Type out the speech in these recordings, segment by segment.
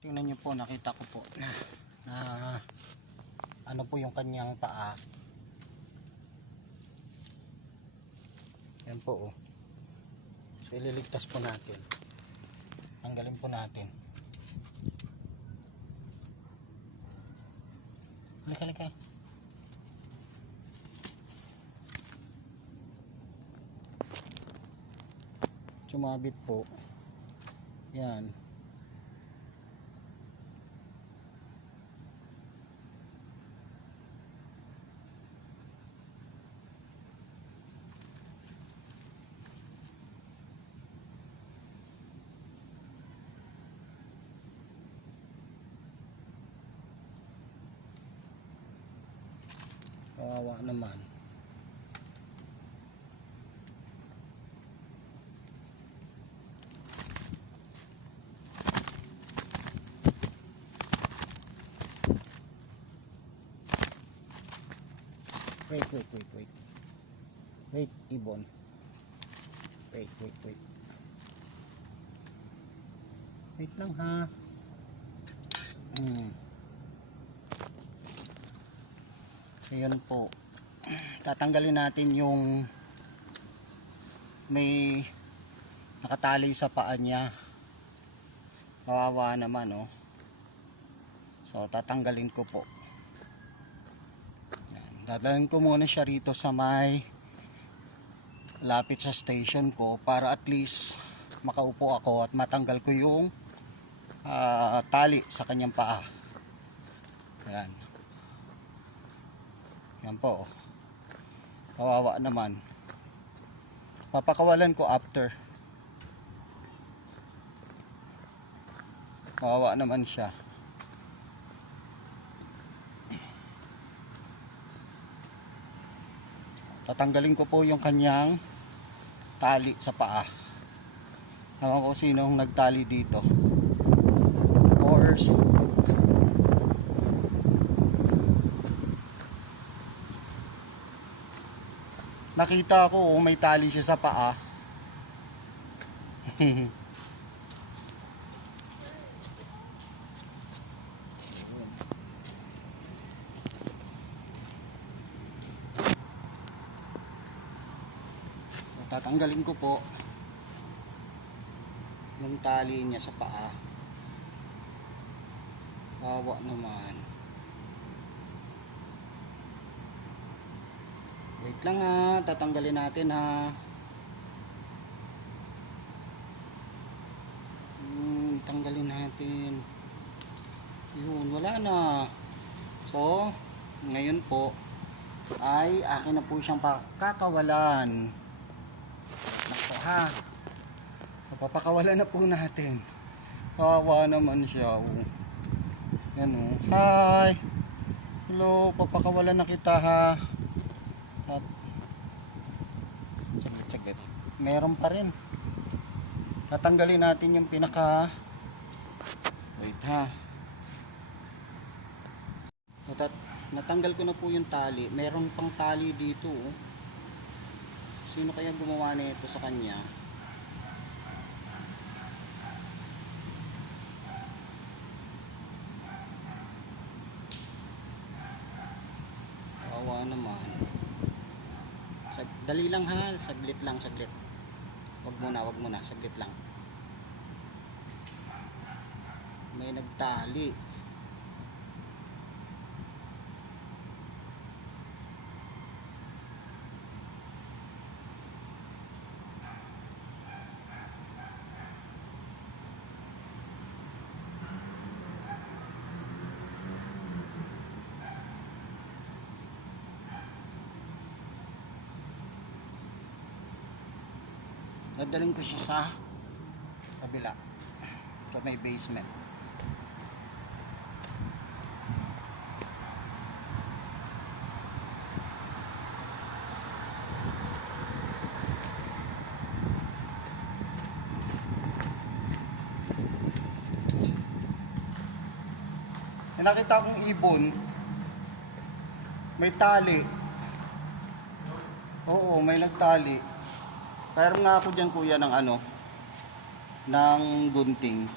Tingnan nyo po, nakita ko po na ano po yung kanyang paa. Yan po oh. So ililigtas po natin. Tanggalin po natin. Halika. Sumabit po. Yan. Kawawa naman. Wait. Wait, Ibon. Wait. Wait lang ha. Ayan po. Tatanggalin natin yung may nakatali sa paa niya. Kawawa naman oh. So tatanggalin ko po. Dadalhin ko muna siya rito sa may lapit sa station ko para at least makaupo ako at matanggal ko yung tali sa kanyang paa. Ayan. Yan po. Kawawa naman. Papakawalan ko after. Kawawa naman siya. Tatanggalin ko po yung kanyang tali sa paa. Ewan ko sinong nagtali dito. Horse. Nakita ko may tali siya sa paa. Tatanggalin ko po yung tali niya sa paa. Kawawa naman. Wait lang ha, tatanggalin natin ha. Tanggalin natin. Yun, wala na. So, ngayon po ay akin na po siyang pakakawalan. Nako ha. So, papakawalan na po natin. Kawawa naman siya. Oh. Yan oh. Hi. Hello, papakawalan na kita ha. At saglit. Meron pa rin. Tatanggalin natin yung pinaka. Wait ha. Natanggal ko na po yung tali. Meron pang tali dito. Oh. Sino kaya gumawa nito sa kanya? Kawawa naman. Dali lang ha, saglit. Wag muna, saglit lang. May nagtali. Dadalhin ko siya sa kabila. Sa may basement. Nakita kong ibon. May tali. Oo, may nagtali. Pero nga ako dyan kuya ng ng gunting.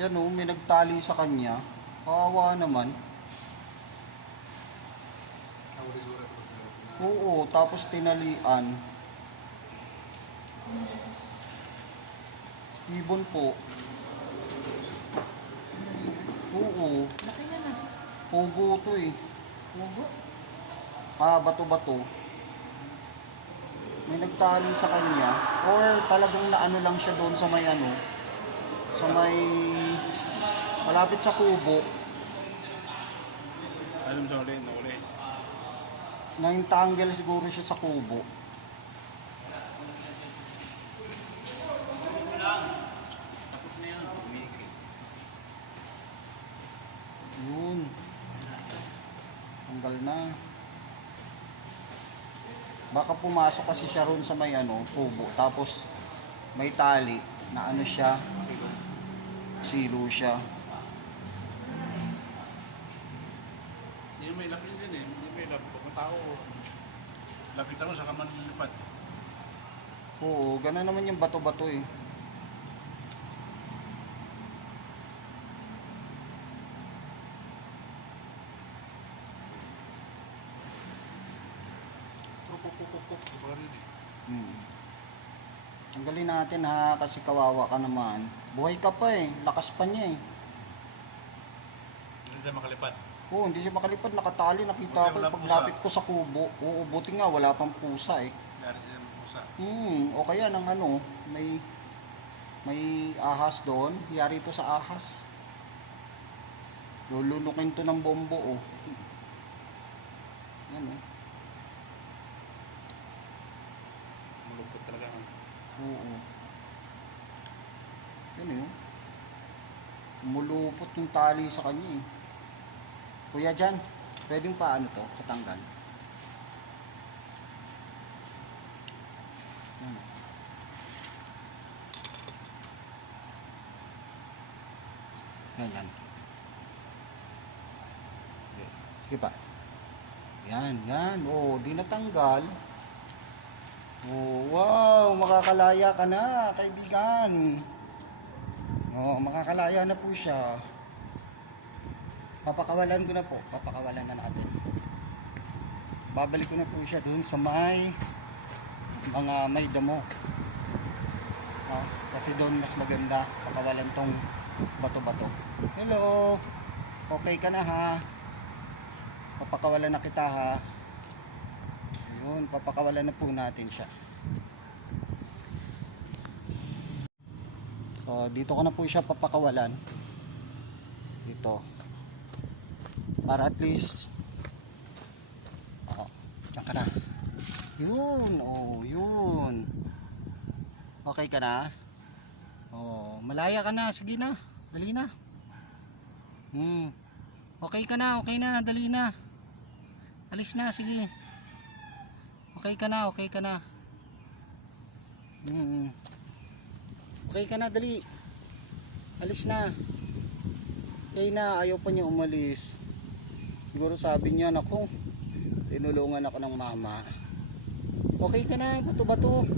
Yan o, may nagtali sa kanya. Kawawa naman. Oo, tapos tinalian. Ibon po. Oo, Laki na na. pugo to eh. Ugo. Bato-bato. May nagtali sa kanya. Or talagang naano lang siya doon sa may ano. Sa may malapit sa kubo. Alam sa uli, nauli. Na-entangle siguro siya sa kubo. Tapos na yan. Umiki. Yun. Tanggal na. Baka pumasok kasi siya ron sa may ano, kubo. Tapos may tali na ano siya. Silo siya. Yung may lapin din eh. Yung may lapin. Pag tao, lapitan mo sa kaman lilipat. Oo, gano'n naman yung bato-bato eh. Pupupupupuk. Di ba rin eh. Tanggalin natin ha, kasi kawawa ka naman. Buhay ka pa eh, lakas pa niya eh. Hindi siya makalipat. Oo, hindi siya makalipad, nakatali, nakita Buti ko walang paglapit ko sa kubo. Oo, buti nga, wala pang pusa eh. Dari siya ng pusa. O kaya ng ano, may ahas doon. Yari ito sa ahas. Lulunukin to ng bombo oh. Yan oh. Malupot talaga. Oo. Yan oh. Mulupot yung tali sa kanya eh. Kuya dyan, pwedeng paano to, katanggal? Yan. Yan. Okay. Sige pa. Yan. Oh, di natanggal. Oh, wow, makakalaya ka na, kaibigan. Oh, makakalaya na po siya. Papakawalan ko na po. Papakawalan na natin. Babalik ko na po siya dun sa may mga may damo. Kasi doon mas maganda pakawalan tong bato-bato. Hello. Okay ka na ha? Papakawalan na kita ha. Ayun, papakawalan na po natin siya. So, dito ko na po siya papakawalan. Dito. Para at least diyan ka na. Yun. Okay ka na? Malaya ka na. Sige na. Dali na. Okay ka na. Dali na. Alis na. Sige. Okay ka na. Okay ka na. Dali. Alis na. Okay na. Ayaw pa niya umalis. Siguro sabi niya, naku, tinulungan ako ng mama. Okay ka na, bato-bato.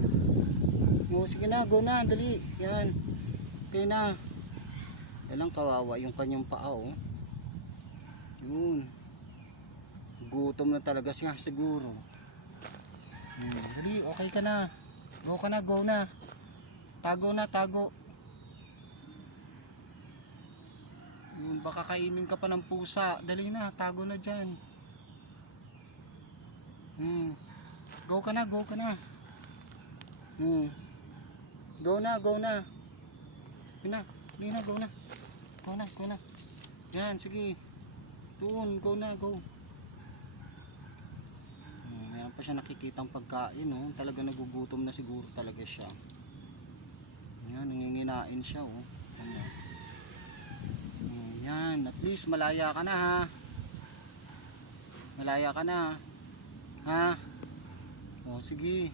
Sige na, go na, dali. Yan. Okay na. Yan lang kawawa, yung kanyang paa, oh. Yun. Gutom na talaga siya, siguro. Dali, okay ka na. Go ka na, go na. Tago. Baka kainin ka pa ng pusa. Dali na, tago na dyan. Go ka na. Go na. Go na. Yan, sige. Doon, go na. Meron pa siya nakikitang pagkain, oh. Talaga nagugutom na siguro talaga siya. Yan, nanginginain siya, oh. Yan, at least malaya ka na ha. Ha? Sige.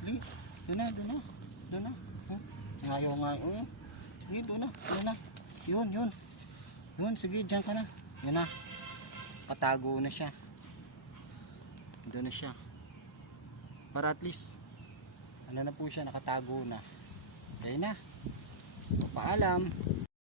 Dali. Doon na. Ayaw nga. Sige, doon na. Yun, sige, dyan ka na. Yan na. Patago na siya. Doon na siya. Para at least, ano na po siya, nakatago na. Okay na. So, paalam.